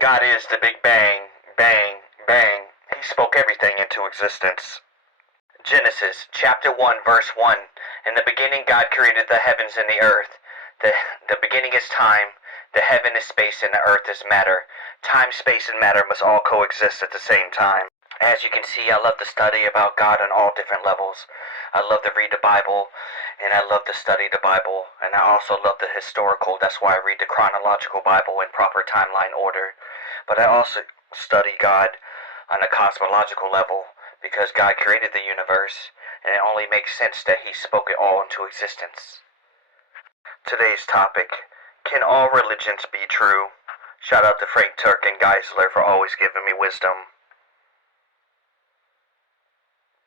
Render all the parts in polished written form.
God is the Big Bang, bang, bang. He spoke everything into existence. Genesis chapter 1 verse 1. In the beginning God created the heavens and the earth. The beginning is time, the heaven is space, and the earth is matter. Time, space, and matter must all coexist at the same time. As you can see, I love to study about God on all different levels. I love to read the Bible, and I love to study the Bible, and I also love the historical. That's why I read the chronological Bible in proper timeline order. But I also study God on a cosmological level, because God created the universe, and it only makes sense that He spoke it all into existence. Today's topic: can all religions be true? Shout out to Frank Turk and Geisler for always giving me wisdom.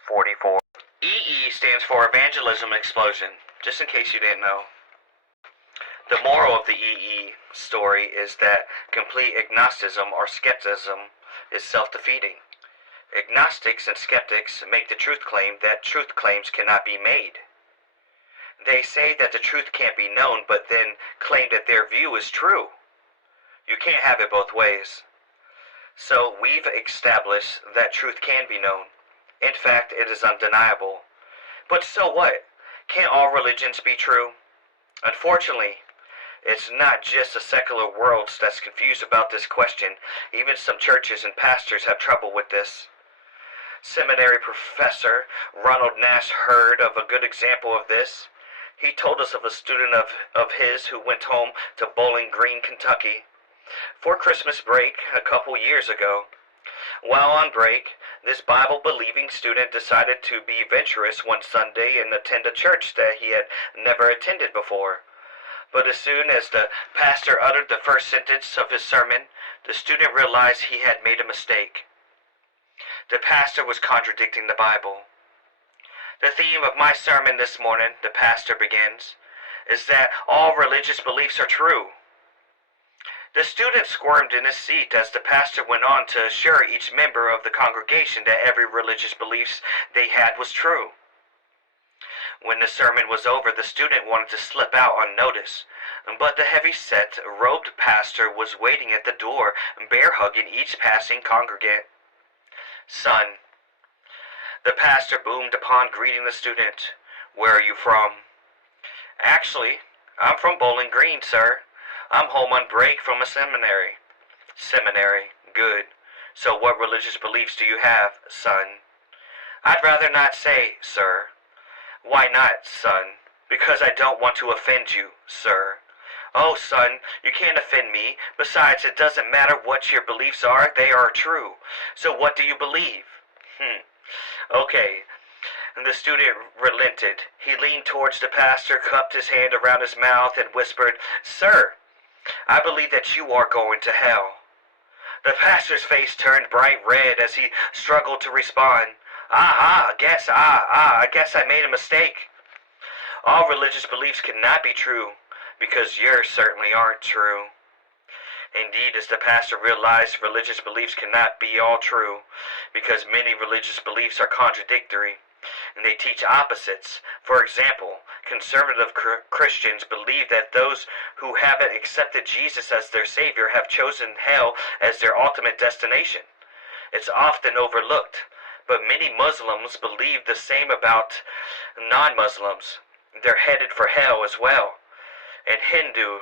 44. EE stands for Evangelism Explosion, just in case you didn't know. The moral of the EE story is that complete agnosticism or skepticism is self-defeating. Agnostics and skeptics make the truth claim that truth claims cannot be made. They say that the truth can't be known, but then claim that their view is true. You can't have it both ways. So we've established that truth can be known. In fact, it is undeniable. But so what? Can't all religions be true? Unfortunately, it's not just the secular world that's confused about this question. Even some churches and pastors have trouble with this. Seminary professor Ronald Nash heard of a good example of this. He told us of a student of his who went home to Bowling Green, Kentucky, for Christmas break a couple years ago. While on break, this Bible-believing student decided to be adventurous one Sunday and attend a church that he had never attended before. But as soon as the pastor uttered the first sentence of his sermon, the student realized he had made a mistake. The pastor was contradicting the Bible. The theme of my sermon this morning, the pastor begins, is that all religious beliefs are true. The student squirmed in his seat as the pastor went on to assure each member of the congregation that every religious belief they had was true. When the sermon was over, the student wanted to slip out unnoticed, but the heavy-set, robed pastor was waiting at the door, bear-hugging each passing congregant. "Son," the pastor boomed upon greeting the student, "where are you from?" "Actually, I'm from Bowling Green, sir. I'm home on break from a seminary." "Seminary, good. So what religious beliefs do you have, son?" "I'd rather not say, sir." "Why not, son?" "Because I don't want to offend you, sir." "Oh, son, you can't offend me. Besides, it doesn't matter what your beliefs are, they are true. So what do you believe?" "Okay." And the student relented. He leaned towards the pastor, cupped his hand around his mouth, and whispered, "Sir, I believe that you are going to hell." The pastor's face turned bright red as he struggled to respond. I guess I made a mistake." "All religious beliefs cannot be true, because yours certainly aren't true." Indeed, as the pastor realized, religious beliefs cannot be all true, because many religious beliefs are contradictory, and they teach opposites. For example, conservative Christians believe that those who haven't accepted Jesus as their Savior have chosen hell as their ultimate destination. It's often overlooked, but many Muslims believe the same about non-Muslims. They're headed for hell as well. And Hindu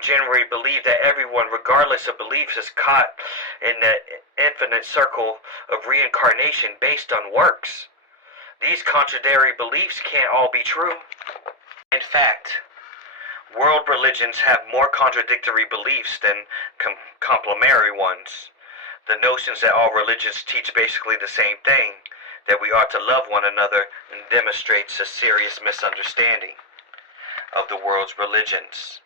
generally believe that everyone, regardless of beliefs, is caught in the infinite circle of reincarnation based on works. These contradictory beliefs can't all be true. In fact, world religions have more contradictory beliefs than complementary ones. The notions that all religions teach basically the same thing, that we ought to love one another, demonstrates a serious misunderstanding of the world's religions.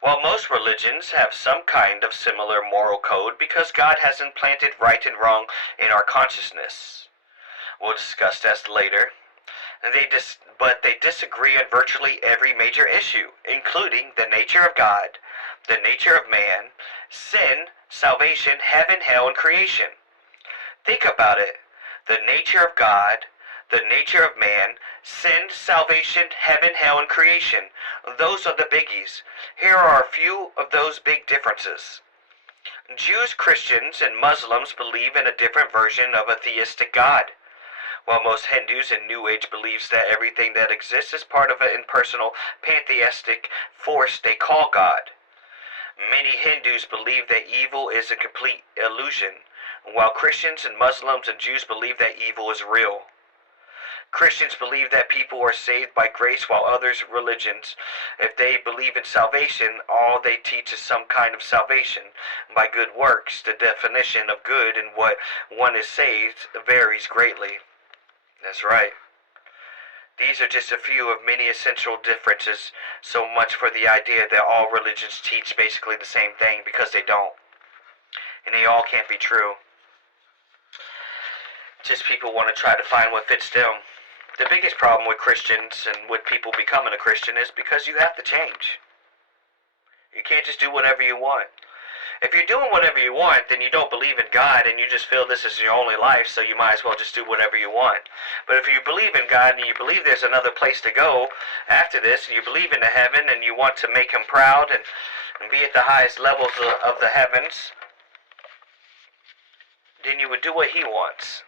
While most religions have some kind of similar moral code because God has implanted right and wrong in our consciousness. We'll discuss that later. But they disagree on virtually every major issue, including the nature of God, the nature of man, sin, salvation, heaven, hell, and creation. Think about it. The nature of God, the nature of man, sin, salvation, heaven, hell, and creation. Those are the biggies. Here are a few of those big differences. Jews, Christians, and Muslims believe in a different version of a theistic God, while most Hindus and New Age believes that everything that exists is part of an impersonal, pantheistic force they call God. Many Hindus believe that evil is a complete illusion, while Christians and Muslims and Jews believe that evil is real. Christians believe that people are saved by grace, while others religions, if they believe in salvation, all they teach is some kind of salvation by good works. The definition of good and what one is saved varies greatly. That's right. These are just a few of many essential differences, so much for the idea that all religions teach basically the same thing, because they don't. And they all can't be true. Just people want to try to find what fits them. The biggest problem with Christians and with people becoming a Christian is because you have to change. You can't just do whatever you want. If you're doing whatever you want, then you don't believe in God and you just feel this is your only life, so you might as well just do whatever you want. But if you believe in God and you believe there's another place to go after this, and you believe in the heaven and you want to make him proud and be at the highest levels of the heavens, then you would do what he wants.